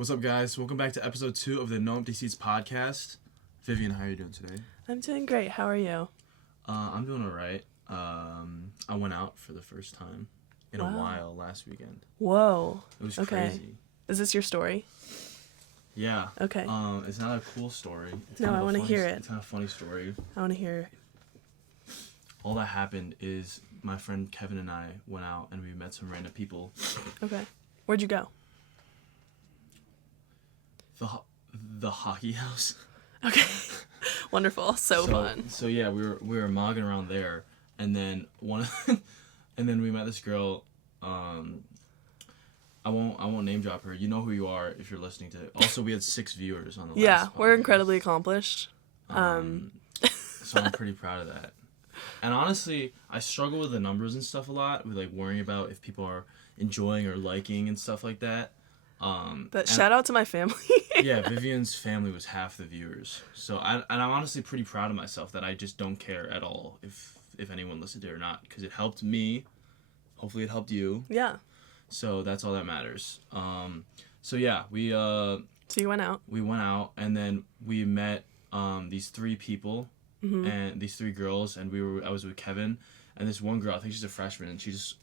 What's up, guys? Welcome back to episode 2 of the No Empty Seats podcast. Vivian, how are you doing today? I'm doing great. How are you? I'm doing all right. I went out for the first time in a while last weekend. Whoa. It was okay. crazy. Is this your story? Yeah. Okay. It's not a cool story. It's No, I want to hear it. It's not a funny story. I want to hear it. All that happened is my friend Kevin and I went out and we met some random people. Okay. Where'd you go? The hockey house. Okay. Wonderful. So fun. So yeah, we were mogging around there, and then and then we met this girl. I won't name drop her. You know who you are if you're listening to it. Also, we had 6 viewers on the last Yeah, we're podcast. incredibly accomplished. So I'm pretty proud of that. And honestly, I struggle with the numbers and stuff a lot, with like worrying about if people are enjoying or liking and stuff like that. But shout out to my family. Yeah, Vivian's family was half the viewers. So I'm honestly pretty proud of myself that I just don't care at all if anyone listened to it or not, because it helped me. Hopefully it helped you. Yeah. So that's all that matters. So yeah, we So you went out. We went out, and then we met these 3 people and these 3 girls, and I was with Kevin and this one girl. I think she's a freshman, and she just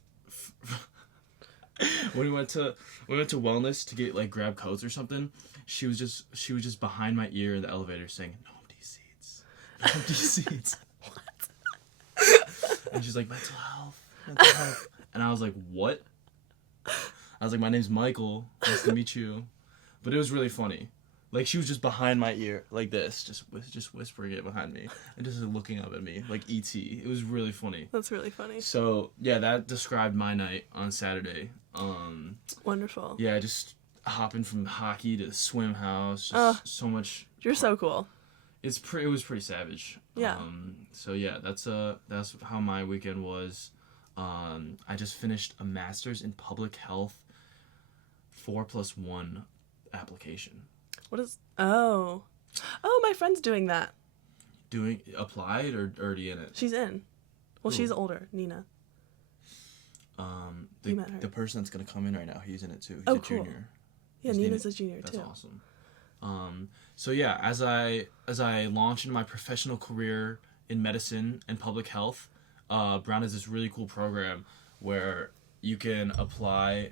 when we went to wellness to get like grab coats or something, she was just behind my ear in the elevator saying, "No empty seats, no empty seats." What? And she's like, mental health, and I was like, what? I was like, my name's Michael, nice to meet you. But it was really funny. Like, she was just behind my ear like this, just whispering it behind me and just looking up at me like E.T. It was really funny. That's really funny. So yeah, that described my night on Saturday. Wonderful. Yeah, just hopping from hockey to the swim house. Just so much. You're so cool. It was pretty savage. Yeah. So yeah, that's how my weekend was. I just finished a master's in public health 4+1 application. What is... Oh, my friend's doing that. Applied or already in it? She's in. Well, she's older. Nina. You met her. The person that's going to come in right now, he's in it too. He's a cool. junior. Yeah, Nina's a junior too. That's awesome. So yeah, as I launch into my professional career in medicine and public health, Brown has this really cool program where you can apply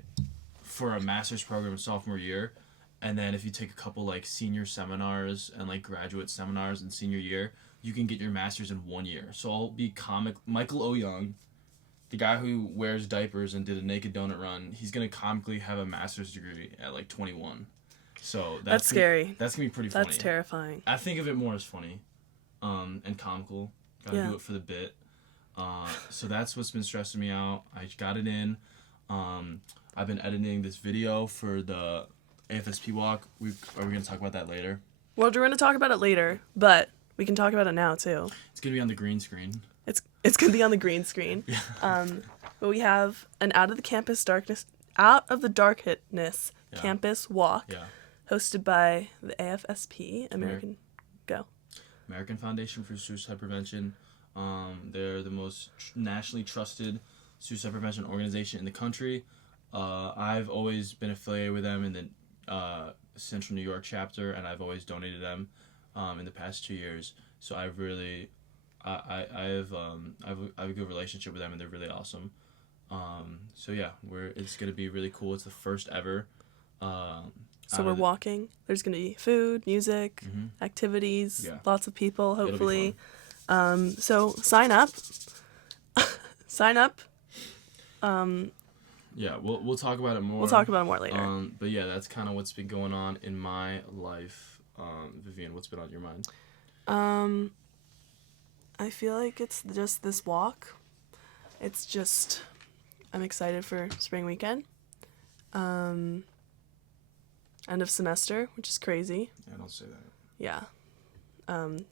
for a master's program in sophomore year, and then if you take a couple like senior seminars and like graduate seminars in senior year, you can get your master's in 1 year. So I'll be Michael O. Young, the guy who wears diapers and did a naked donut run. He's gonna comically have a master's degree at like 21. So that's scary. That's gonna be pretty funny. That's terrifying. I think of it more as funny, and comical. Gotta do it for the bit. So that's what's been stressing me out. I got it in. I've been editing this video for the AFSP walk. Are we gonna talk about that later? Well, we're gonna talk about it later, but we can talk about it now too. It's gonna be on the green screen. It's gonna be on the green screen. Yeah. But we have an out of the darkness campus walk. Yeah. Hosted by the AFSP, American Foundation for Suicide Prevention. They're the most nationally trusted suicide prevention organization in the country. I've always been affiliated with them in the Central New York chapter, and I've always donated them in the past 2 years. So I have a good relationship with them, and they're really awesome. So yeah, it's gonna be really cool. It's the first ever. So we're walking. There's going to be food, music, activities, lots of people, hopefully. So sign up. Sign up. Yeah, we'll talk about it more. We'll talk about it more later. But yeah, that's kind of what's been going on in my life. Vivian, what's been on your mind? I feel like it's just this walk. It's just, I'm excited for spring weekend. End of semester, which is crazy. Yeah, don't say that. Yeah.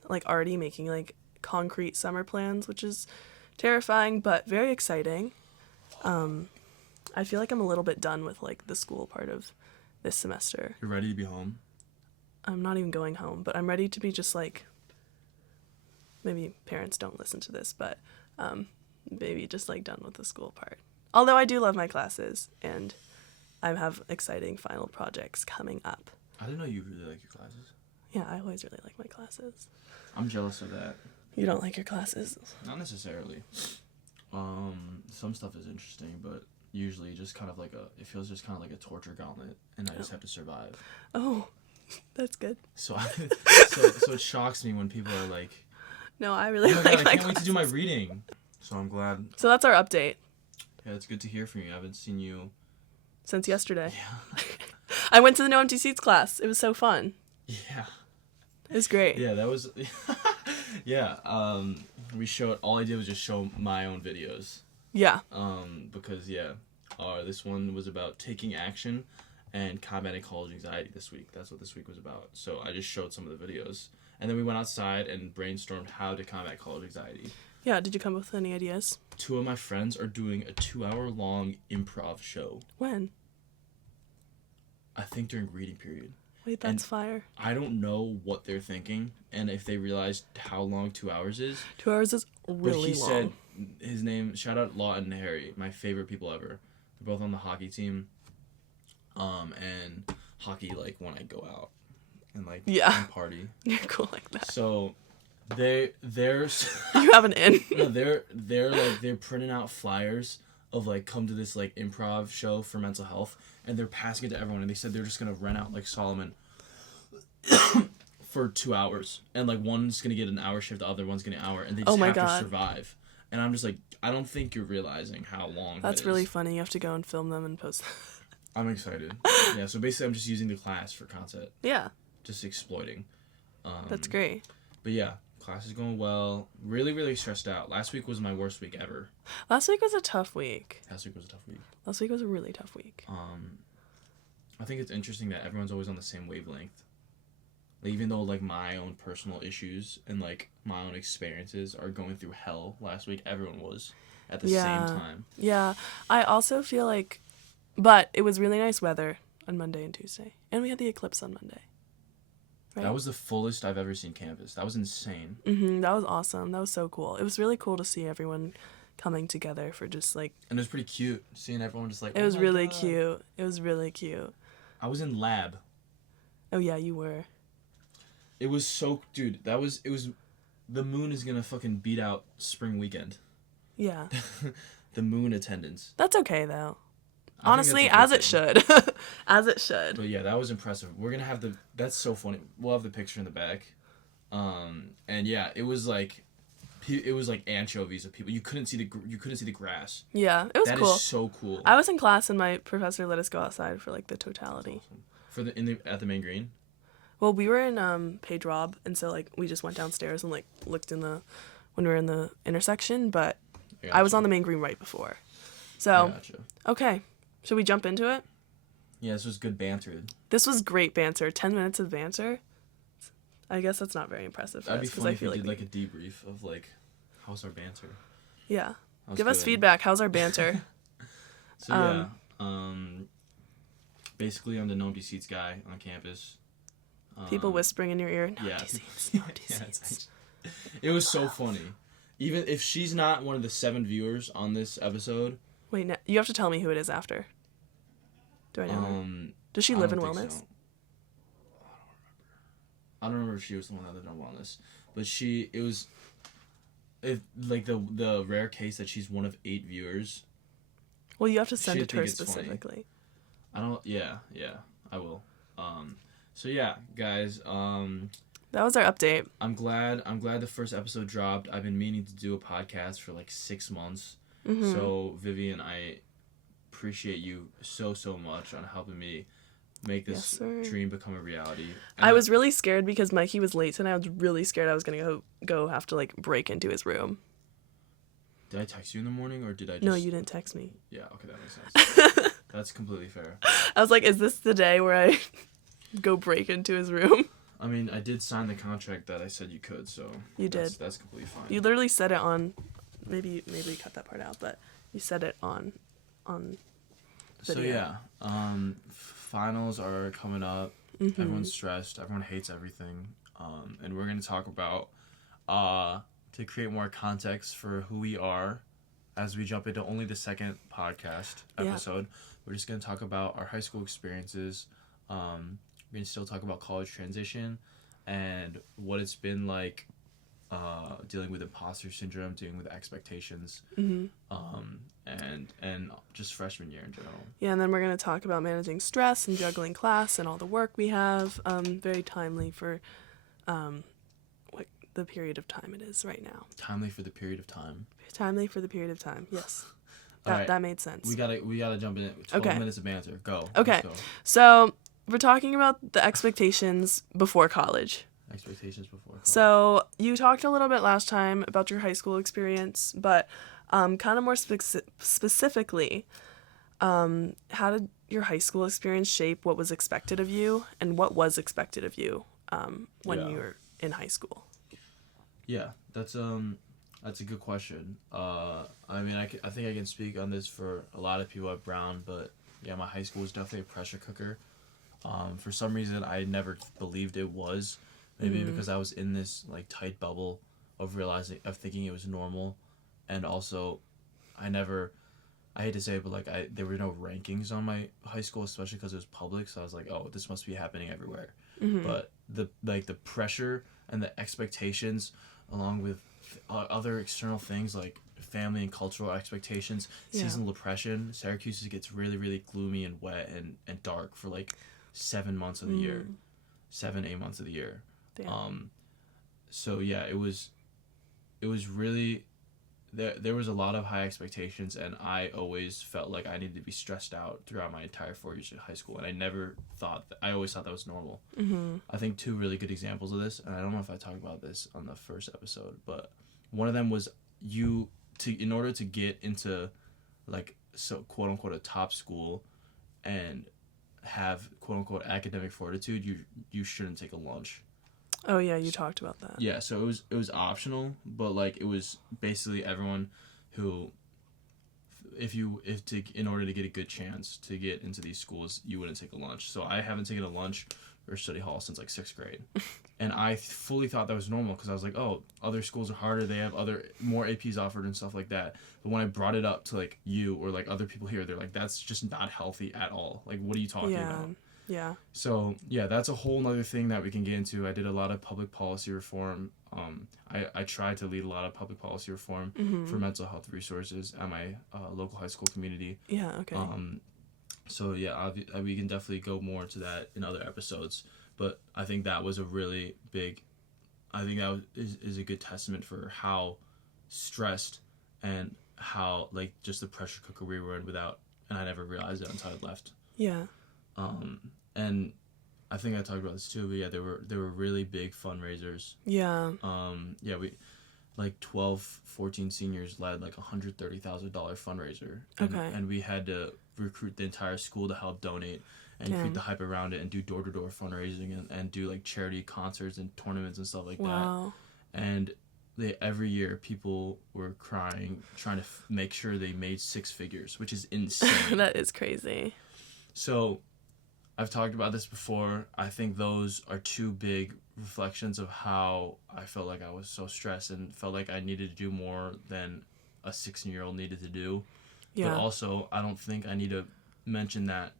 Like already making like concrete summer plans, which is terrifying, but very exciting. I feel like I'm a little bit done with like the school part of this semester. You're ready to be home? I'm not even going home, but I'm ready to be just like, maybe parents don't listen to this, but maybe just like done with the school part. Although I do love my classes, and I have exciting final projects coming up. I didn't know you really like your classes. Yeah, I always really like my classes. I'm jealous of that. You don't like your classes? Not necessarily. Some stuff is interesting, but usually just kind of like it feels just kind of like a torture gauntlet, and I just have to survive. Oh, that's good. So it shocks me when people are like, no, I really oh my like God, my I can't wait to classes. do my reading. So I'm glad. So that's our update. Yeah, it's good to hear from you. I haven't seen you since yesterday. Yeah. I went to the No Empty Seats class. It was so fun. Yeah. It was great. Yeah, that was yeah. We showed all I did was just show my own videos. Yeah. Because this one was about taking action and combating college anxiety this week. That's what this week was about. So I just showed some of the videos. And then we went outside and brainstormed how to combat college anxiety. Yeah, did you come up with any ideas? 2 of my friends are doing a 2-hour-long improv show. When? I think during reading period. Wait, that's fire. I don't know what they're thinking and if they realized how long 2 hours is. 2 hours is really long. But he said, his name, shout out Lawton and Harry, my favorite people ever. They're both on the hockey team. And hockey, like, when I go out and, like, and party. You're cool like that. So, they're... You have an in. No, they're printing out flyers of, like, come to this, like, improv show for mental health. And they're passing it to everyone. And they said they're just going to rent out, like, Solomon for 2 hours. And, like, one's going to get an hour shift, the other one's going to get an hour. And they just have to survive. And I'm just like, I don't think you're realizing how long That's really funny. You have to go and film them and post them. I'm excited. Yeah, so basically I'm just using the class for content. Yeah. Just exploiting. That's great. But yeah, class is going well. Really, really stressed out. Last week was my worst week ever. Last week was a tough week. Last week was a tough week. Last week was a really tough week. I think it's interesting that everyone's always on the same wavelength. Like, even though, like, my own personal issues and, like, my own experiences are going through hell last week, everyone was at the same time. Yeah. I also feel like... But it was really nice weather on Monday and Tuesday. And we had the eclipse on Monday. Right? That was the fullest I've ever seen campus. That was insane. That was awesome. That was so cool. It was really cool to see everyone coming together for just, like... And it was pretty cute, seeing everyone just, like... It was really cute. It was really cute. I was in lab. Oh, yeah, you were. It was so... Dude, it was... The moon is gonna fucking beat out spring weekend. Yeah. The moon attendance. That's okay, though. Honestly, as it should. As it should. But yeah, that was impressive. We're gonna have that's so funny. We'll have the picture in the back. And yeah, it was like anchovies of people. You couldn't see the grass. Yeah, it was cool. That is so cool. I was in class and my professor let us go outside for like the totality. For at the main green? Well, we were in Page Rob, and so like we just went downstairs and like looked when we were in the intersection, but I was on the main green right before. So okay. Should we jump into it? Yeah, this was good banter. This was great banter. 10 minutes of banter. I guess that's not very impressive for us. That'd be funny I feel if we did like a debrief of like, how's our banter? Yeah. Give us feedback. How's our banter? So basically I'm the No Empty Seats guy on campus. People whispering in your ear. No empty seats. No empty seats. It was so funny. Even if she's not one of the 7 viewers on this episode. Wait, no, you have to tell me who it is after. Do I know her? Does she live in wellness? So. I don't remember if she was the one that lived on wellness, but like the rare case that she's one of 8 viewers. Well, you have to send it to her specifically. Funny. Yeah, I will. So yeah, guys. That was our update. I'm glad the first episode dropped. I've been meaning to do a podcast for like 6 months. So Vivian, I appreciate you so much on helping me make this dream become a reality. And I was really scared because Mikey was late tonight. I was really scared I was gonna go have to like break into his room. Did I text you in the morning or did I just... No, you didn't text me. Yeah, okay, that makes sense. That's completely fair. I was like, is this the day where I go break into his room? I mean, I did sign the contract that I said you could, so... You did. That's completely fine. You literally said it on... Maybe cut that part out, but you said it on video. So yeah, finals are coming up. Everyone's stressed. Everyone hates everything. And we're going to talk about, to create more context for who we are as we jump into only the second podcast episode, we're just going to talk about our high school experiences. We're going to still talk about college transition and what it's been like dealing with imposter syndrome, dealing with expectations, and just freshman year in general. Yeah, and then we're going to talk about managing stress and juggling class and all the work we have. Very timely for what the period of time it is right now. Timely for the period of time. Timely for the period of time, yes. Right. That made sense. We gotta jump in. 12 minutes of banter. Go. Okay. Let's go. So we're talking about the expectations before college. Expectations before college. So you talked a little bit last time about your high school experience, but kind of more specifically, how did your high school experience shape what was expected of you, and what was expected of you when you were in high school? Yeah, that's a good question. I mean, I think I can speak on this for a lot of people at Brown, but yeah, my high school was definitely a pressure cooker. For some reason, I never believed it was. Maybe because I was in this like tight bubble of thinking it was normal, and also, I hate to say it, but like there were no rankings on my high school, especially because it was public. So I was like, oh, this must be happening everywhere. But the pressure and the expectations, along with other external things like family and cultural expectations, seasonal depression. Syracuse gets really, really gloomy and wet and dark for like 7 months of the year, 7-8 months of the year. Damn. So yeah, it was really, there was a lot of high expectations, and I always felt like I needed to be stressed out throughout my entire 4 years of high school, and I always thought that was normal. I think 2 really good examples of this, and I don't know if I talked about this on the first episode, but one of them was in order to get into like, so quote unquote a top school and have quote unquote academic fortitude, you shouldn't take a lunch. Oh yeah, you talked about that. Yeah, so it was optional, but like it was basically everyone who, in order to get a good chance to get into these schools, you wouldn't take a lunch. So I haven't taken a lunch or study hall since like 6th grade, and I fully thought that was normal because I was like, oh, other schools are harder, they have more APs offered and stuff like that. But when I brought it up to like you or like other people here, they're like, that's just not healthy at all. Like, what are you talking about? Yeah. So, yeah, that's a whole nother thing that we can get into. I did a lot of public policy reform. I tried to lead a lot of public policy reform for mental health resources at my local high school community. Yeah, okay. So, yeah, we can definitely go more into that in other episodes. But I think that was a really big... I think that is a good testament for how stressed and how, like, just the pressure cooker we were in without... And I never realized it until I left. Yeah. And I think I talked about this too, but yeah, there were really big fundraisers. Yeah. Yeah, we like 12, 14 seniors led like $130,000 fundraiser. And we had to recruit the entire school to help donate and create the hype around it and do door-to-door fundraising and do like charity concerts and tournaments and stuff like that. And every year people were crying, trying to make sure they made 6 figures, which is insane. That is crazy. So I've talked about this before. I think those are 2 big reflections of how I felt like I was so stressed and felt like I needed to do more than a 16-year-old needed to do. Yeah. But also, I don't think I need to mention that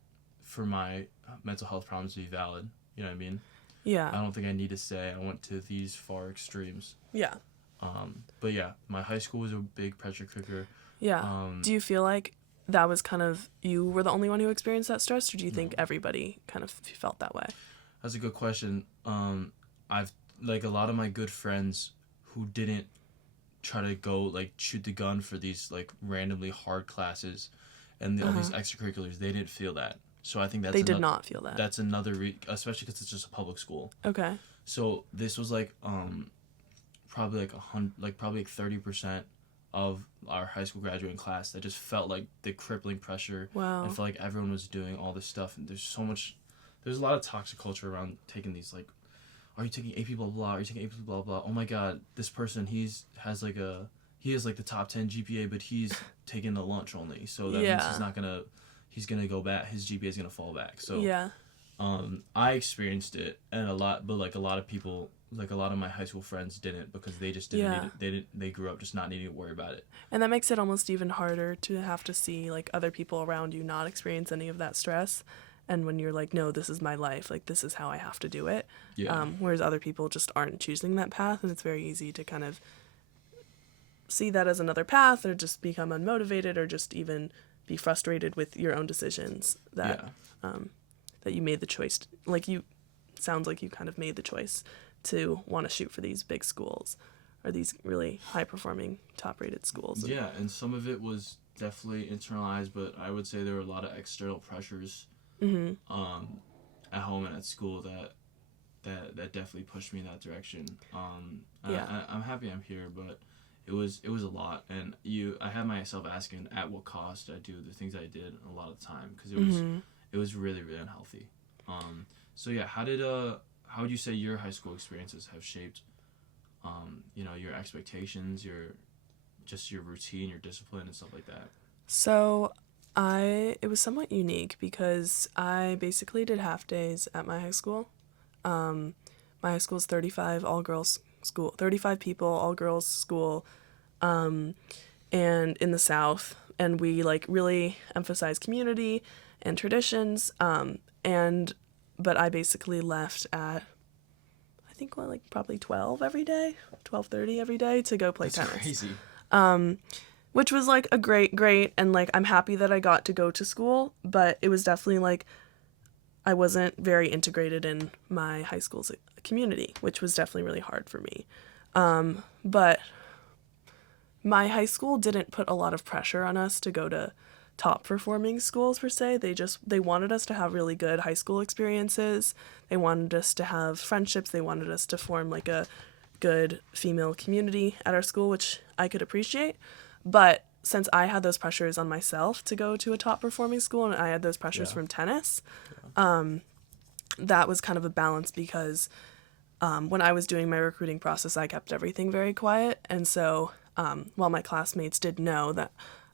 for my mental health problems to be valid. You know what I mean? Yeah. I don't think I need to say I went to these far extremes. Yeah. But yeah, my high school was a big pressure cooker. Yeah. Do you feel like that was kind of, you were the only one who experienced that stress, or do you think everybody kind of felt that way? That's a good question. I've, like, a lot of my good friends who didn't try to go, like, shoot the gun for these, like, randomly hard classes and all these extracurriculars, they didn't feel that. So I think that's... They did not feel that. That's another... especially because it's just a public school. Okay. So this was, like, probably, like, 30% of our high school graduating class that just felt like the crippling pressure. Wow. And felt like everyone was doing all this stuff. And there's a lot of toxic culture around taking these, like, are you taking AP blah blah? Are you taking AP blah blah? Oh my God, this person he has like the top 10 GPA, but he's taking the lunch only. So that means he's gonna go back. His GPA is gonna fall back. So I experienced it, and a lot of people like a lot of my high school friends didn't, because they just didn't need it. They grew up just not needing to worry about it. And that makes it almost even harder to have to see like other people around you not experience any of that stress. And when you're like, no, this is my life, like this is how I have to do it. Yeah. Whereas other people just aren't choosing that path, and it's very easy to kind of see that as another path, or just become unmotivated, or just even be frustrated with your own decisions that that you made the choice. Like sounds like you kind of made the choice to want to shoot for these big schools, or these really high performing, top rated schools. Yeah, and some of it was definitely internalized, but I would say there were a lot of external pressures at home and at school that definitely pushed me in that direction. I'm happy I'm here, but it was a lot, and I had myself asking at what cost I do the things I did a lot of the time, because it was really, really unhealthy. So yeah, how would you say your high school experiences have shaped your expectations, your routine, your discipline, and stuff like that? So it was somewhat unique because I basically did half days at my high school. My high school is 35 all girls school, 35 people, all girls school, and in the South, and we like really emphasize community and traditions. But I basically left at, I think, probably 12 every day, 12:30 every day to go play tennis. That's crazy. Which was like a great, and like I'm happy that I got to go to school, but it was definitely like I wasn't very integrated in my high school's community, which was definitely really hard for me. But my high school didn't put a lot of pressure on us to go to top performing schools per se. They wanted us to have really good high school experiences. They wanted us to have friendships. They wanted us to form like a good female community at our school, which I could appreciate. But since I had those pressures on myself to go to a top performing school, and I had those pressures from tennis, that was kind of a balance, because when I was doing my recruiting process, I kept everything very quiet. And so while my classmates did know that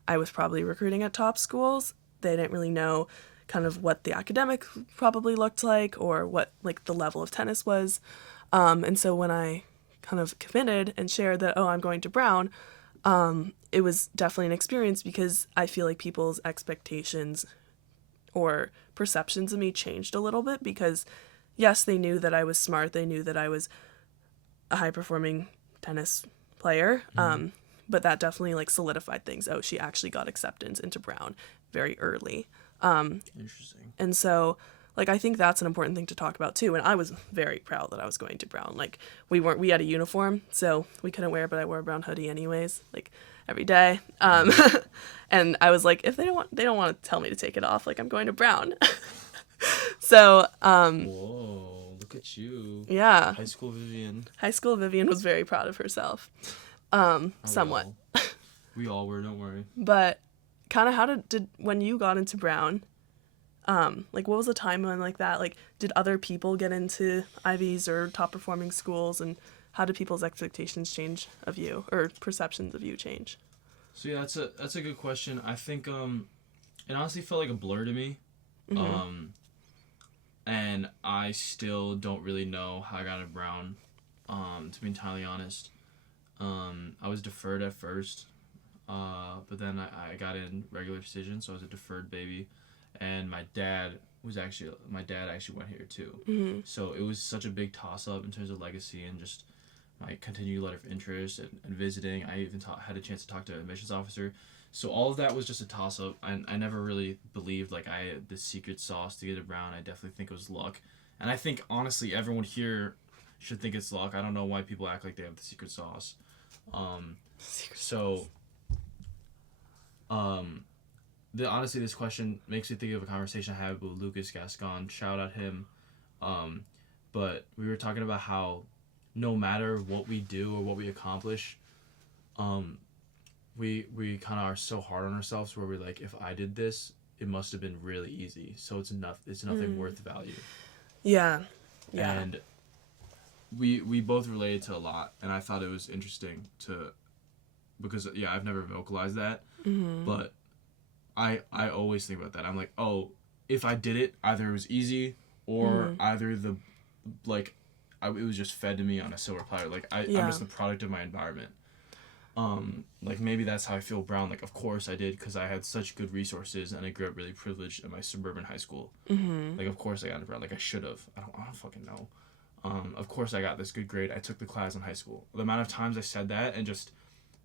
I was probably recruiting at top schools, they didn't really know kind of what the academic probably looked like, or what like the level of tennis was. And so when I kind of committed and shared that, oh, I'm going to Brown, it was definitely an experience, because I feel like people's expectations or perceptions of me changed a little bit, because yes, they knew that I was smart. They knew that I was a high performing tennis player. But that definitely like solidified things. Oh, she actually got acceptance into Brown very early. Interesting. And so like I think that's an important thing to talk about too. And I was very proud that I was going to Brown. Like we had a uniform, so we couldn't wear it, but I wore a brown hoodie anyways, like every day. And I was like, if they don't want to tell me to take it off, like I'm going to Brown. So whoa, look at you. Yeah. High school Vivian was very proud of herself. Somewhat. We all were, don't worry. But kind of how did when you got into Brown, like what was the timeline like that? Like did other people get into Ivies or top performing schools, and how did people's expectations change of you, or perceptions of you change? So yeah, that's a good question. I think it honestly felt like a blur to me. And I still don't really know how I got into Brown, to be entirely honest. I was deferred at first, but then I got in regular decision, so I was a deferred baby. And my dad actually went here too. So it was such a big toss-up in terms of legacy and just my continued letter of interest and visiting. I even had a chance to talk to an admissions officer. So all of that was just a toss-up. I never really believed like I had the secret sauce to get to Brown. I definitely think it was luck. And I think, honestly, everyone here should think it's luck. I don't know why people act like they have the secret sauce. Honestly, this question makes me think of a conversation I had with Lucas Gascon. Shout out him. But we were talking about how no matter what we do or what we accomplish, we kind of are so hard on ourselves, where we're like, if I did this, it must have been really easy. So it's nothing worth value. Yeah. And we both related to a lot, and I thought it was interesting because I've never vocalized that, but I always think about that. I'm like, oh, if I did it, either it was easy, or either it was just fed to me on a silver platter. Like I'm just the product of my environment. Like maybe that's how I feel Brown. Like of course I did because I had such good resources and I grew up really privileged in my suburban high school. Like of course I got into Brown. Like I should have. I don't fucking know. Of course I got this good grade. I took the class in high school. The amount of times I said that and just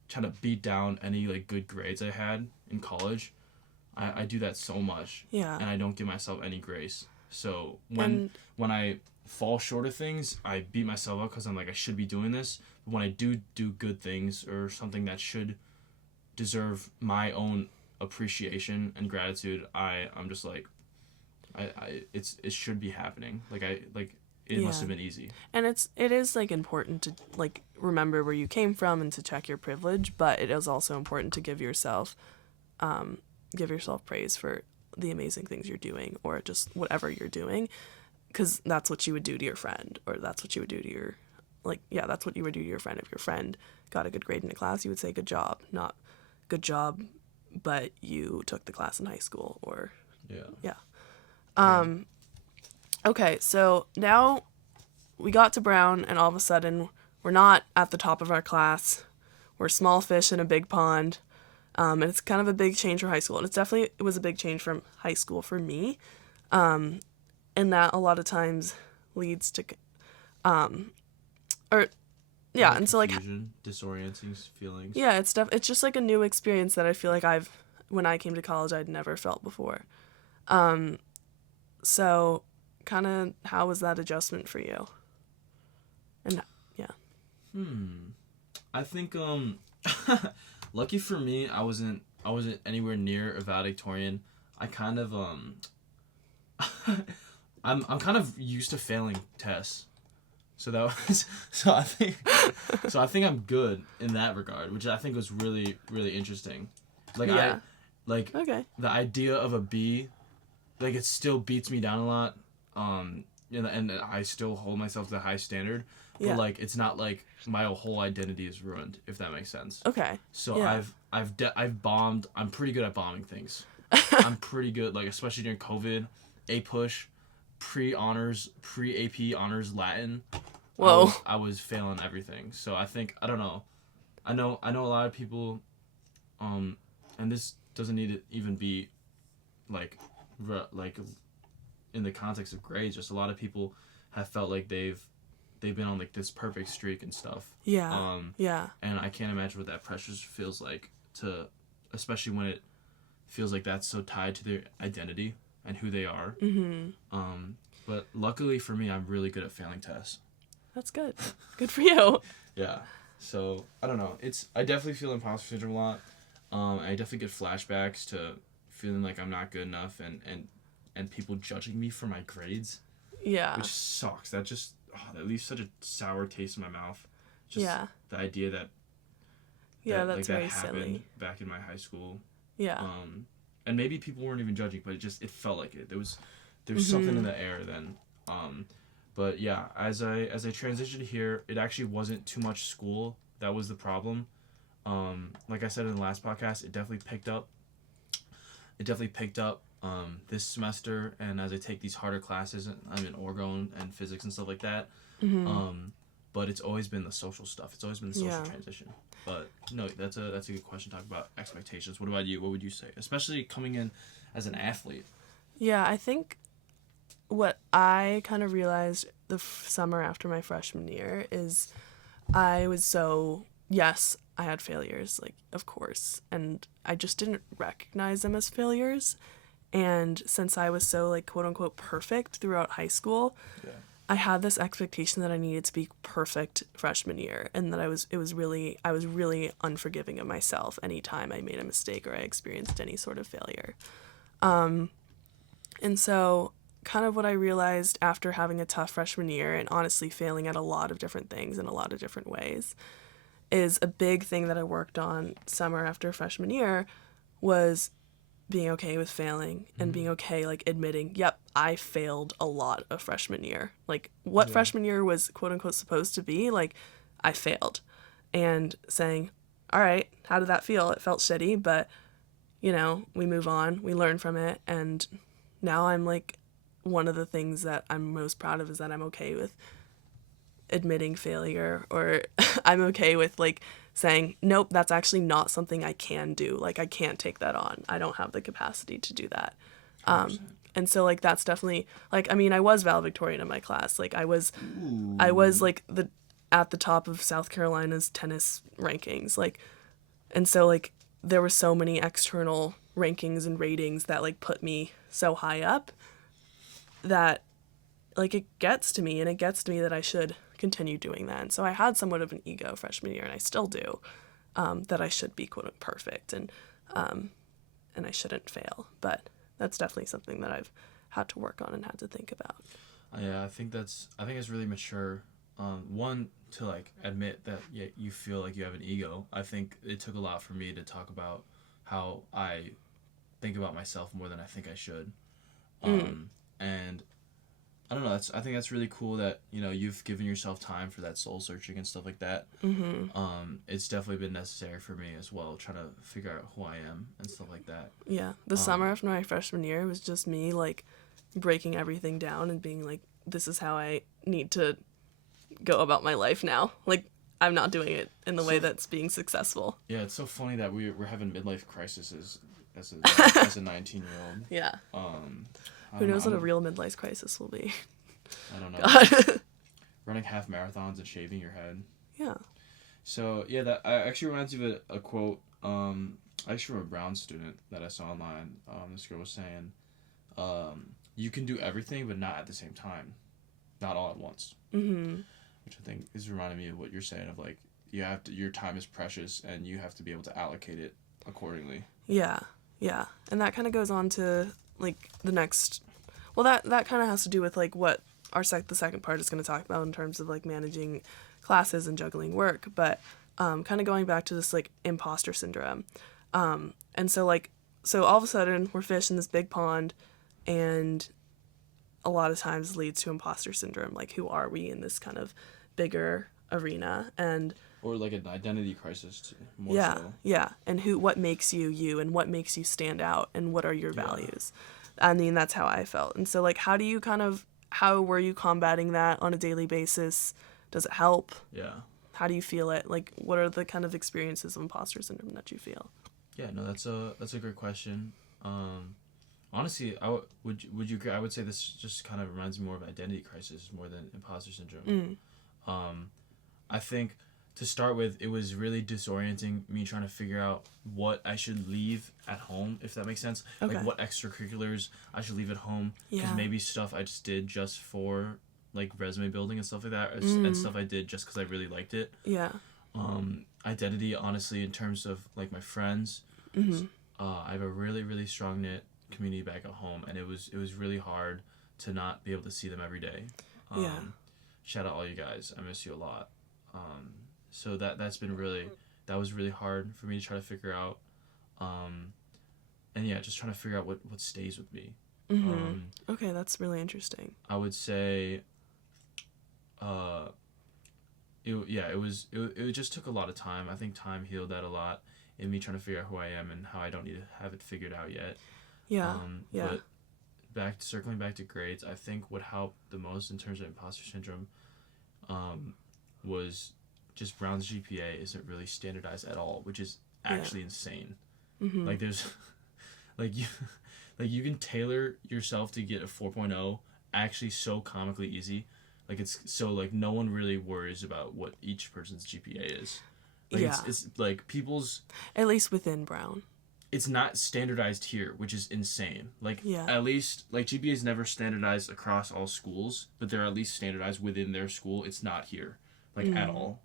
trying to beat down any like good grades I had in college, I do that so much. Yeah. And I don't give myself any grace. So when I fall short of things, I beat myself up because I'm like I should be doing this. But when I do good things or something that should deserve my own appreciation and gratitude, I'm just like, it should be happening. It must have been easy. And it is like important to like remember where you came from and to check your privilege, but it is also important to give yourself praise for the amazing things you're doing or just whatever you're doing, because that's what you would do to your friend, or that's what you would do to your that's what you would do to your friend. If your friend got a good grade in a class, you would say good job, not good job, but you took the class in high school, or Okay, so now we got to Brown, and all of a sudden, we're not at the top of our class. We're small fish in a big pond, and it's kind of a big change for high school. And it was a big change from high school for me, and that a lot of times leads to, and so like confusion, disorienting feelings. Yeah, it's just like a new experience that I feel like when I came to college, I'd never felt before. So kind of how was that adjustment for you? And I think lucky for me, I wasn't anywhere near a valedictorian. I kind of I'm kind of used to failing tests. So I think I'm good in that regard, which I think was really, really interesting. The idea of a B, like it still beats me down a lot. And I still hold myself to a high standard, but like it's not like my whole identity is ruined, if that makes sense. Okay. So I've bombed. I'm pretty good at bombing things. I'm pretty good, like especially during COVID, pre-AP honors Latin. Whoa. I was failing everything. So I think I know a lot of people, and this doesn't need to even be like in the context of grades, just a lot of people have felt like they've been on like this perfect streak and stuff. Yeah. And I can't imagine what that pressure feels like especially when it feels like that's so tied to their identity and who they are. But luckily for me, I'm really good at failing tests. That's good. Good for you. Yeah. So I don't know. I definitely feel imposter syndrome a lot. I definitely get flashbacks to feeling like I'm not good enough and people judging me for my grades. Yeah. Which sucks. That just that leaves such a sour taste in my mouth. Just the idea that that's very happened silly. Back in my high school. Yeah. And maybe people weren't even judging, but it felt like it. There was something in the air then. But yeah, as I transitioned here, it actually wasn't too much school that was the problem. Like I said in the last podcast, it definitely picked up. This semester, and as I take these harder classes, I'm in orgo and physics and stuff like that. But it's always been the social stuff. It's always been the social transition. But no, that's a good question to talk about expectations. What about you? What would you say, especially coming in as an athlete? Yeah, I think what I kind of realized the summer after my freshman year is I was yes, I had failures, like, of course, and I just didn't recognize them as failures. And since I was so, like, quote-unquote perfect throughout high school, I had this expectation that I needed to be perfect freshman year, and that I was really unforgiving of myself anytime I made a mistake or I experienced any sort of failure. And so kind of what I realized after having a tough freshman year and honestly failing at a lot of different things in a lot of different ways is a big thing that I worked on summer after freshman year was being okay with failing and being okay, like, admitting, yep, I failed a lot of freshman year. Like, what freshman year was, quote-unquote, supposed to be, like, I failed. And saying, all right, how did that feel? It felt shitty, but, we move on, we learn from it, and now I'm, like, one of the things that I'm most proud of is that I'm okay with admitting failure, or I'm okay with like saying, nope, that's actually not something I can do. Like, I can't take that on. I don't have the capacity to do that. 100%. And so like that's definitely like, I mean, I was valedictorian in my class. Like I was like the at the top of South Carolina's tennis rankings. Like, and so like there were so many external rankings and ratings that like put me so high up that like it gets to me, and it gets to me that I should continue doing that. And so I had somewhat of an ego freshman year, and I still do, that I should be quote perfect, and I shouldn't fail. But that's definitely something that I've had to work on and had to think about. Yeah, I think it's really mature. One, to like admit that you feel like you have an ego. I think it took a lot for me to talk about how I think about myself more than I think I should. And I don't know. I think that's really cool that you've given yourself time for that soul searching and stuff like that. It's definitely been necessary for me as well, trying to figure out who I am and stuff like that. Yeah, the summer after my freshman year was just me like breaking everything down and being like, this is how I need to go about my life now. Like, I'm not doing it in the way that's being successful. Yeah, it's so funny that we're having midlife crises as a 19-year-old. Yeah. Who knows what a real midlife crisis will be? I don't know. God. Running half marathons and shaving your head. Yeah. So yeah, that actually reminds me of a quote. Actually from a Brown student that I saw online. This girl was saying, "You can do everything, but not at the same time, not all at once." Which I think is reminding me of what you're saying of like your time is precious and you have to be able to allocate it accordingly. Yeah. And that kind of goes on to like the next. Well, that kind of has to do with like what the second part is going to talk about in terms of like managing classes and juggling work, but kind of going back to this like imposter syndrome. And so all of a sudden we're fish in this big pond, and a lot of times leads to imposter syndrome. Like, who are we in this kind of bigger arena? Or like an identity crisis too, more so. Yeah. And what makes you you, and what makes you stand out, and what are your values? I mean, that's how I felt. And so like, how were you combating that on a daily basis? Does it help? Yeah. How do you feel it? Like, what are the kind of experiences of imposter syndrome that you feel? Yeah, no, that's a great question. Honestly, I would say this just kind of reminds me more of identity crisis more than imposter syndrome. I think to start with, it was really disorienting me trying to figure out what I should leave at home, if that makes sense. Okay. Like what extracurriculars I should leave at home. Because maybe stuff I just did just for like resume building and stuff like that, and stuff I did just because I really liked it. Yeah. Identity, honestly, in terms of like my friends, I have a really, really strong knit community back at home, and it was really hard to not be able to see them every day. Shout out all you guys. I miss you a lot. So that was really hard for me to try to figure out. And yeah, just trying to figure out what stays with me. Okay, that's really interesting. I would say it just took a lot of time. I think time healed that a lot in me trying to figure out who I am and how I don't need to have it figured out yet. But circling back to grades, I think what helped the most in terms of imposter syndrome was just Brown's GPA isn't really standardized at all, which is actually insane. Like there's you can tailor yourself to get a 4.0 actually so comically easy. Like it's so like no one really worries about what each person's GPA is. Like it's like people's, at least within Brown. It's not standardized here, which is insane. Like at least like GPA is never standardized across all schools, but they're at least standardized within their school. It's not here, like at all.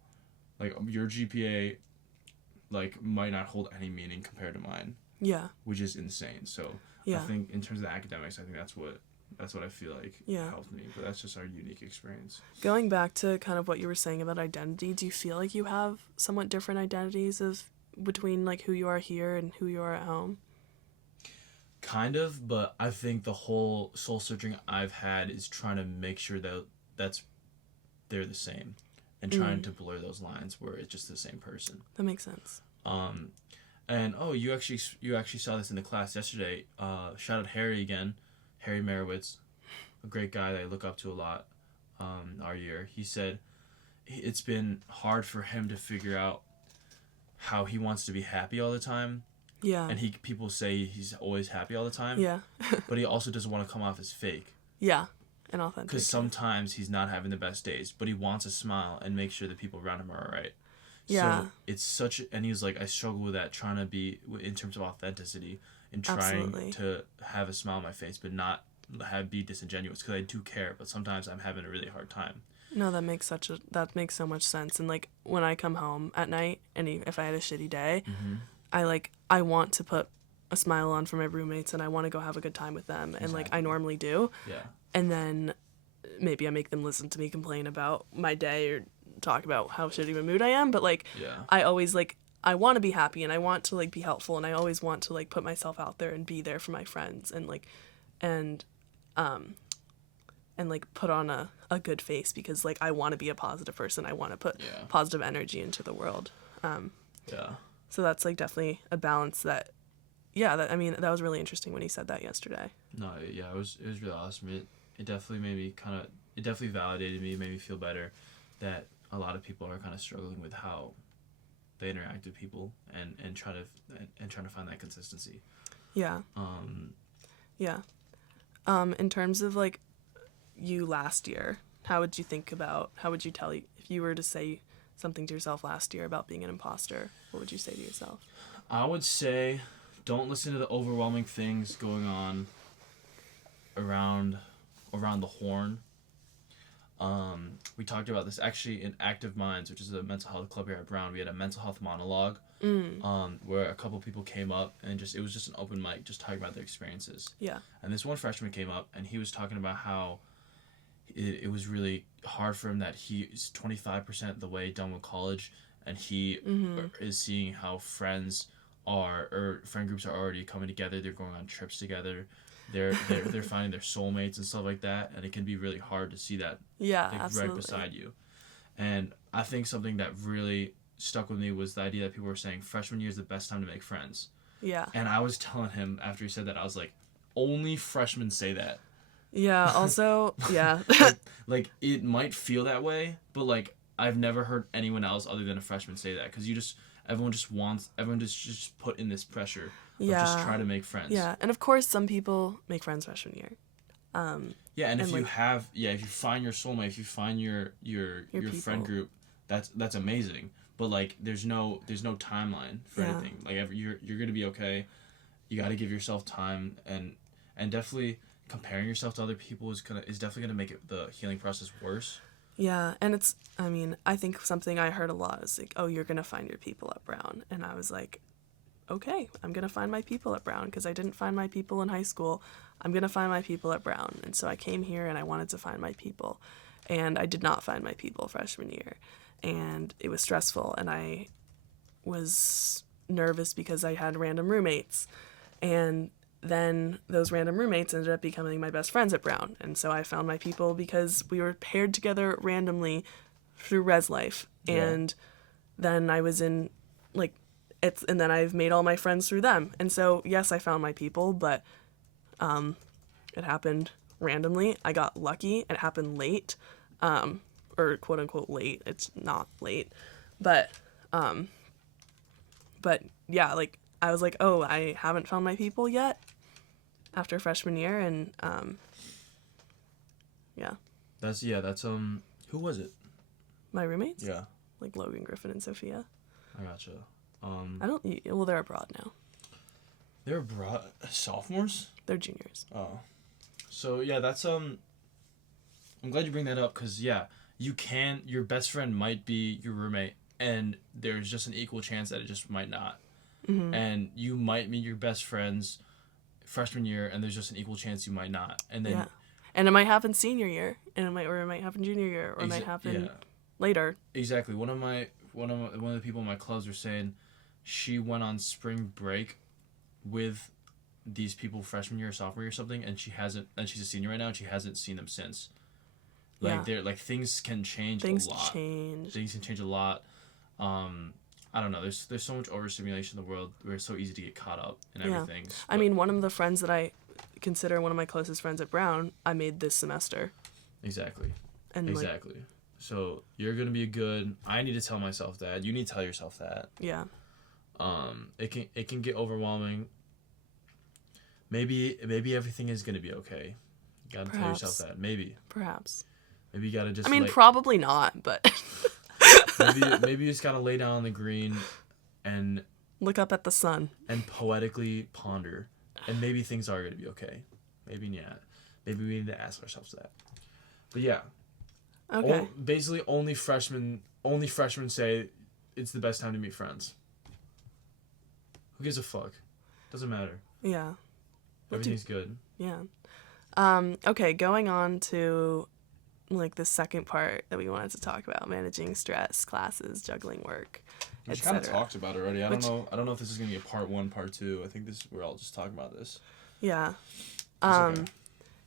Like your GPA, like might not hold any meaning compared to mine. Yeah. Which is insane. So I think in terms of the academics, I think that's what I feel like helped me. But that's just our unique experience. Going back to kind of what you were saying about identity, do you feel like you have somewhat different identities between like who you are here and who you are at home? Kind of, but I think the whole soul searching I've had is trying to make sure that they're the same, and trying to blur those lines where it's just the same person. That makes sense. And you actually saw this in the class yesterday. Shout out Harry again, Harry Merowitz, a great guy that I look up to a lot. Our year, he said, it's been hard for him to figure out how he wants to be happy all the time. Yeah. And people say he's always happy all the time. Yeah. But he also doesn't want to come off as fake. Yeah. And authentic. Because sometimes he's not having the best days, but he wants to smile and make sure the people around him are all right. Yeah. So it's such, and he's like, I struggle with that, trying to be, in terms of authenticity, and trying Absolutely. to have a smile on my face, but not be disingenuous, because I do care, but sometimes I'm having a really hard time. No, that makes so much sense. And like when I come home at night, and if I had a shitty day, I want to put a smile on for my roommates, and I want to go have a good time with them, and like I normally do. Yeah. And then maybe I make them listen to me complain about my day or talk about how shitty of a mood I am. But like, I always like, I want to be happy, and I want to like be helpful, and I always want to like put myself out there and be there for my friends, and like, and like put on a good face, because like I want to be a positive person. I want to put positive energy into the world. So that's like definitely a balance that, I mean, that was really interesting when he said that yesterday. No, yeah, it was really awesome. It definitely made me it definitely validated me, made me feel better that a lot of people are kind of struggling with how they interact with people and trying to find that consistency. Yeah. In terms of like you last year, how would you tell you, if you were to say something to yourself last year about being an imposter, what would you say to yourself? I would say, don't listen to the overwhelming things going on around the horn. We talked about this actually in Active Minds, which is a mental health club here at Brown. We had a mental health monologue where a couple people came up and it was just an open mic, just talking about their experiences. Yeah. And this one freshman came up and he was talking about how it was really hard for him that he's 25% the way done with college, and he is seeing how friend groups are already coming together. They're going on trips together. They're finding their soulmates and stuff like that, and it can be really hard to see that right beside you. And I think something that really stuck with me was the idea that people were saying freshman year is the best time to make friends. Yeah. And I was telling him after he said that, I was like, only freshmen say that. Yeah, also, yeah. like, it might feel that way, but, like, I've never heard anyone else other than a freshman say that, because everyone just put in this pressure of just try to make friends. Yeah, and of course, some people make friends freshman year. And if you find your soulmate, if you find your friend group, that's amazing. But, like, there's no timeline for anything. Like, you're gonna be okay. You got to give yourself time, and definitely comparing yourself to other people is definitely gonna make the healing process worse. Yeah, and I think something I heard a lot is like, oh, you're gonna find your people at Brown, and I was like, okay, I'm gonna find my people at Brown, because I didn't find my people in high school. I'm gonna find my people at Brown, and so I came here and I wanted to find my people, and I did not find my people freshman year, and it was stressful, and I was nervous because I had random roommates, and then those random roommates ended up becoming my best friends at Brown. And so I found my people because we were paired together randomly through Res Life. And then I was in, like, and then I've made all my friends through them. And so, yes, I found my people, but it happened randomly. I got lucky. It happened late, or quote unquote late. It's not late. But yeah, like, I was like, oh, I haven't found my people yet after freshman year, and That's who was it? My roommates? Yeah. Like Logan, Griffin, and Sophia. I gotcha. They're abroad now. They're abroad? Sophomores? They're juniors. Oh. So, yeah, that's, I'm glad you bring that up, because, your best friend might be your roommate, and there's just an equal chance that it just might not. Mm-hmm. And you might meet your best friends freshman year, and there's just an equal chance you might not. And then, and it might happen senior year, and it might happen junior year, or it might happen later. Exactly. One of the people in my clubs were saying she went on spring break with these people freshman year or sophomore year or something, and she's a senior right now, and she hasn't seen them since. Like things can change a lot. Things can change a lot. I don't know. There's so much overstimulation in the world where it's so easy to get caught up in everything. I mean, one of the friends that I consider one of my closest friends at Brown, I made this semester. Exactly. And So you're gonna be good. I need to tell myself that. You need to tell yourself that. Yeah. It can get overwhelming. Maybe everything is gonna be okay. You gotta tell yourself that. Maybe you gotta just. I mean, probably not, but. maybe you just gotta lay down on the green, and look up at the sun and poetically ponder, and maybe things are gonna be okay. Maybe yeah. Maybe we need to ask ourselves that. But yeah. Okay. Basically, only freshmen say it's the best time to meet friends. Who gives a fuck? Doesn't matter. Yeah. Everything's good. Yeah. Okay, going on to like the second part that we wanted to talk about, managing stress, classes, juggling work, Which kind of talked about already. I don't know if this is gonna be a part 1, part 2. I think we're all just talking about this. Yeah. Okay.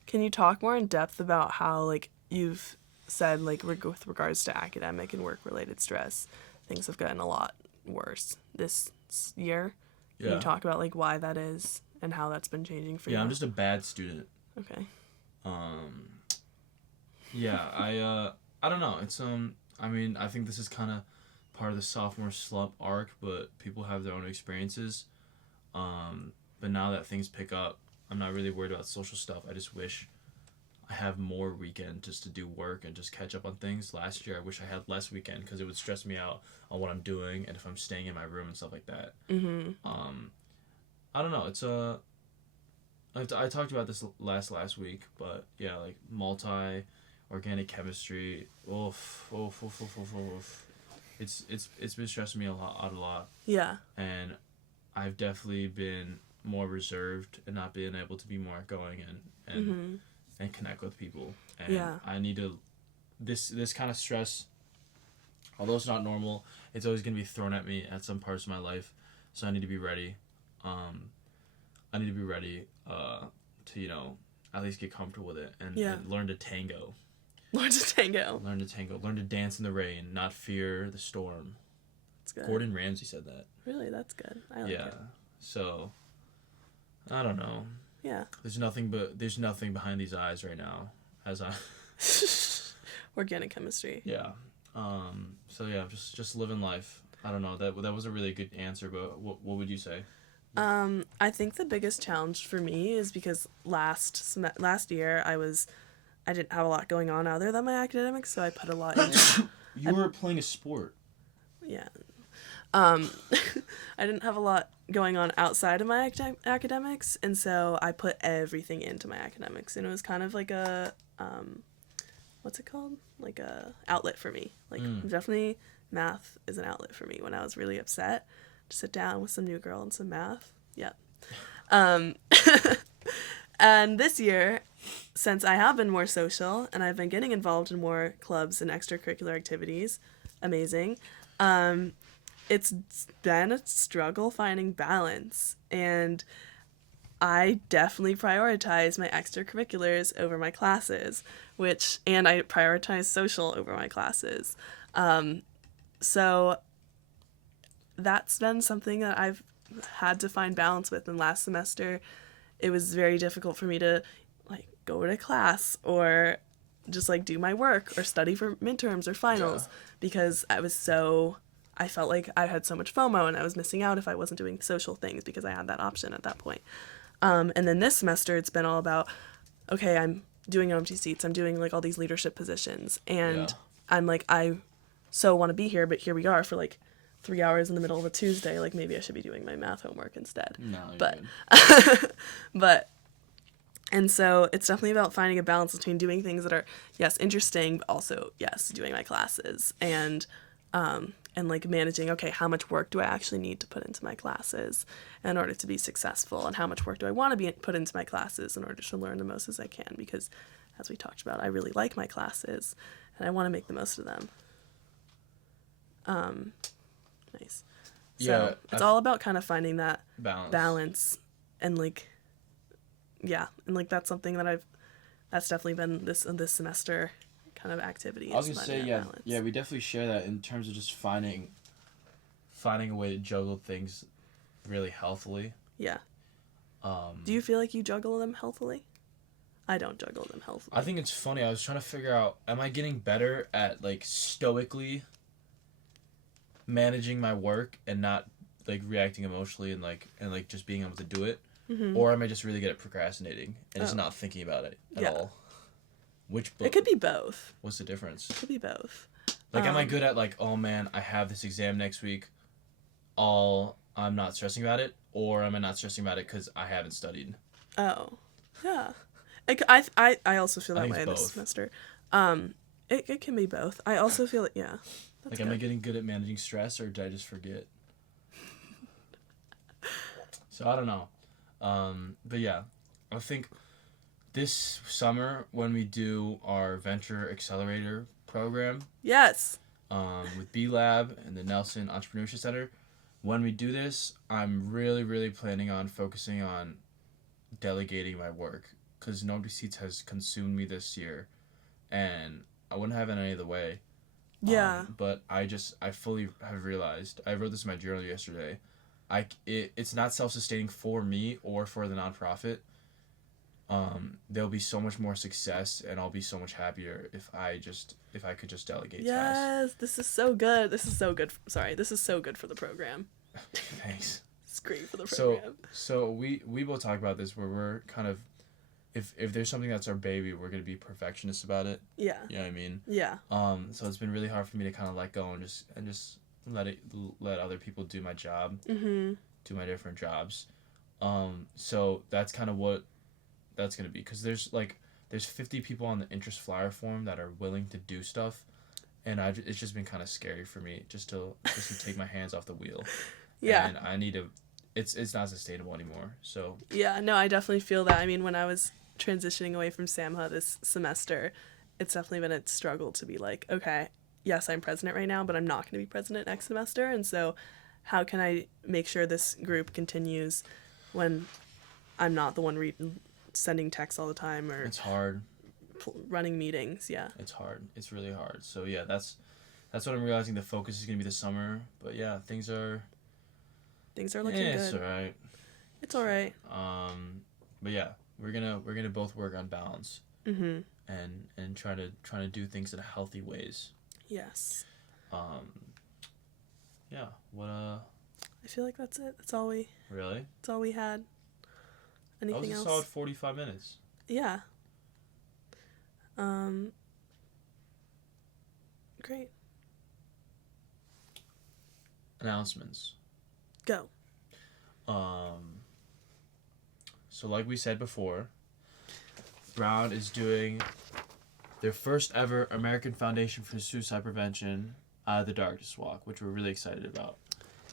Can you talk more in depth about how like you've said like with regards to academic and work related stress, things have gotten a lot worse this year? Can you talk about like why that is and how that's been changing for you? Yeah, I'm just a bad student. Okay. Yeah, I don't know. It's I mean, I think this is kind of part of the sophomore slump arc, but people have their own experiences. But now that things pick up, I'm not really worried about social stuff. I just wish I have more weekend just to do work and just catch up on things. Last year, I wish I had less weekend because it would stress me out on what I'm doing and if I'm staying in my room and stuff like that. Mm-hmm. I don't know. It's I talked about this last week, but yeah, like organic chemistry. Oof. It's been stressing me out a lot. Yeah. And I've definitely been more reserved and not being able to be more outgoing and connect with people. And I need to this kind of stress, although it's not normal, it's always gonna be thrown at me at some parts of my life. So I need to be ready. I need to be ready to, at least get comfortable with it and learn to tango. Learn to dance in the rain, not fear the storm. That's good. Gordon Ramsay said that. Really? That's good. I like it. So I don't know. Yeah. There's nothing behind these eyes right now as I Organic chemistry. Yeah. So yeah, just living life. I don't know. That was a really good answer, but what would you say? I think the biggest challenge for me is because last year I didn't have a lot going on other than my academics, so I put a lot in. You were playing a sport. Yeah. I didn't have a lot going on outside of my academics, and so I put everything into my academics, and it was kind of like a what's it called? Like a outlet for me. Like definitely math is an outlet for me when I was really upset. To sit down with some new girl and some math. Yep. And this year, since I have been more social and I've been getting involved in more clubs and extracurricular activities, amazing, it's been a struggle finding balance. And I definitely prioritize my extracurriculars over my classes, and I prioritize social over my classes. So that's been something that I've had to find balance with. And last semester, it was very difficult for me to like go to class or just like do my work or study for midterms or finals because I felt like I had so much FOMO and I was missing out if I wasn't doing social things because I had that option at that point. And then this semester, it's been all about, okay, I'm doing empty seats. I'm doing like all these leadership positions. And I'm like, I so want to be here, but here we are for like 3 hours in the middle of a Tuesday. Like maybe I should be doing my math homework instead. No, but and so it's definitely about finding a balance between doing things that are interesting, but also doing my classes and like managing, okay, how much work do I actually need to put into my classes in order to be successful, and how much work do I want to put into my classes in order to learn the most as I can, because as we talked about, I really like my classes and I want to make the most of them. Nice. So it's all about kind of finding that balance and like, and like that's something that that's definitely been this semester kind of activity. I was gonna say we definitely share that in terms of just finding a way to juggle things really healthily. Yeah. Do you feel like you juggle them healthily? I don't juggle them healthily. I think it's funny. I was trying to figure out, am I getting better at like stoically managing my work and not like reacting emotionally and just being able to do it, or am I just really good at procrastinating and just not thinking about it at all? It could be both. What's the difference? It could be both. Like, am I good at like, oh man, I have this exam next week, I'm not stressing about it, or am I not stressing about it because I haven't studied? Oh, yeah. I also feel that way this semester. It can be both. I also feel yeah. Like, am I getting good at managing stress, or did I just forget? So I don't know. But yeah, I think this summer when we do our Venture Accelerator program. Yes. With B Lab and the Nelson Entrepreneurship Center, when we do this, I'm really, really planning on focusing on delegating my work, because Nobody Seats has consumed me this year, and I wouldn't have it any other way. Yeah. But I fully have realized, I wrote this in my journal yesterday, it's not self-sustaining for me or for the nonprofit. There'll be so much more success, and I'll be so much happier if I could just delegate tasks. Yes, this is so good. This is so good. Sorry, this is so good for the program. Thanks. It's great for the program. So we both talk about this where we're kind of, if there's something that's our baby, we're gonna be perfectionists about it. Yeah. You know what I mean? Yeah. So it's been really hard for me to kind of let go and just let other people do my job, do my different jobs. So that's kind of what that's gonna be, because there's 50 people on the interest flyer form that are willing to do stuff, and it's just been kind of scary for me just to take my hands off the wheel. Yeah. And I need to. It's not sustainable anymore. So. Yeah. No, I definitely feel that. I mean, when I was transitioning away from SAMHA this semester, it's definitely been a struggle to be like, okay, yes, I'm president right now, but I'm not going to be president next semester, and so how can I make sure this group continues when I'm not the one sending texts all the time, or it's hard running meetings. Yeah, it's hard. It's really hard. So yeah, that's what I'm realizing. The focus is gonna be this summer, but yeah, things are looking good. It's alright. It's alright. But yeah, we're gonna both work on balance. And try to do things in healthy ways. Yes. Yeah. What I feel like that's it. That's all we. Really? That's all we had. Anything else? That was a solid 45 minutes. Yeah. Great. Announcements. Go. So like we said before, Brown is doing their first ever American Foundation for Suicide Prevention Out of the Darkness Walk, which we're really excited about.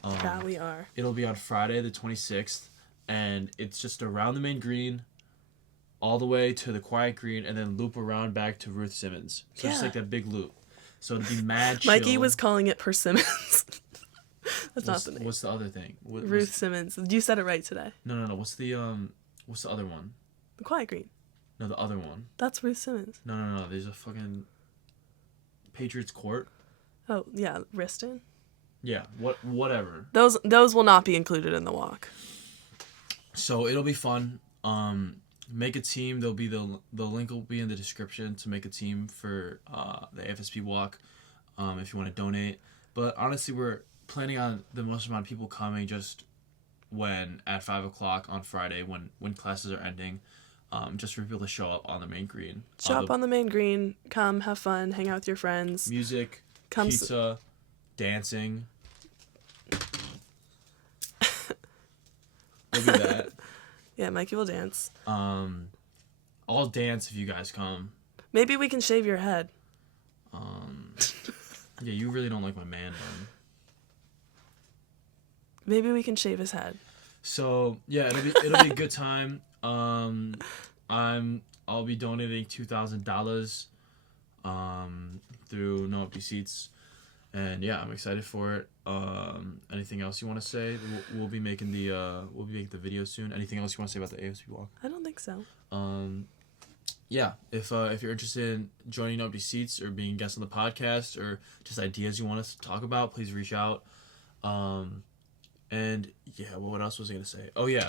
That we are. It'll be on Friday the 26th, and it's just around the main green, all the way to the quiet green, and then loop around back to Ruth Simmons. So it's like that big loop. So it'll be mad chill. Mikey was calling it Persimmons. That's not the name. What's the other thing? Ruth Simmons. You said it right today. No. What's the other one? The quiet green. No, the other one. That's Ruth Simmons. No. There's a fucking Patriots Court. Oh yeah, Riston. Yeah. Whatever. Those will not be included in the walk. So it'll be fun. Make a team. There'll be the link will be in the description to make a team for the AFSP walk. If you want to donate. But honestly, we're planning on the most amount of people coming just at 5:00 on Friday when classes are ending. Just for people to show up on the main green. Show up on the main green. Come, have fun, hang out with your friends. Music, pizza, dancing. We'll do that. Yeah, Mikey will dance. I'll dance if you guys come. Maybe we can shave your head. Yeah, you really don't like my man bun. Maybe we can shave his head. So yeah, it'll be a good time. I'll be donating $2,000 through No Empty Seats, and yeah, I'm excited for it. Anything else you want to say? We'll be making the video soon. Anything else you want to say about the AFSP walk? I don't think so. Yeah, if you're interested in joining No Empty Seats or being a guest on the podcast or just ideas you want us to talk about, please reach out. And yeah, what else was I gonna say? Oh yeah,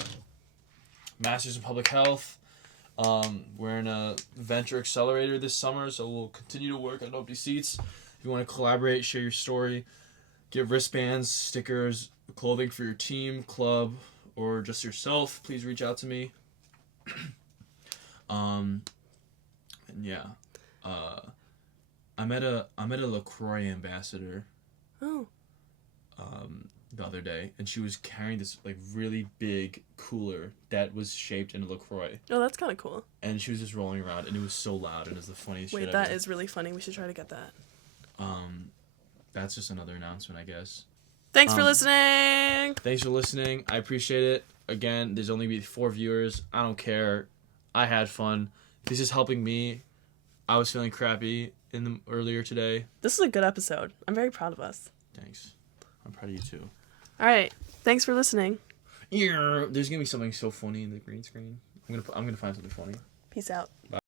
Masters in Public Health. We're in a venture accelerator this summer, so we'll continue to work on empty seats. If you want to collaborate, share your story, get wristbands, stickers, clothing for your team, club, or just yourself, please reach out to me. And yeah, I met a LaCroix ambassador Oh. the other day, and she was carrying this like really big cooler that was shaped in LaCroix, Oh, that's kind of cool. and she was just rolling around, and it was so loud, and it was the funniest shit Wait, ever. that is really funny. We should try to get that. That's just another announcement, I guess. Thanks for listening. Thanks for listening. I appreciate it. Again, there's only 4 viewers. I don't care. I had fun. This is helping me. I was feeling crappy earlier today. This is a good episode. I'm very proud of us. Thanks. I'm proud of you too. All right. Thanks for listening. There's gonna be something so funny in the green screen. I'm gonna find something funny. Peace out. Bye.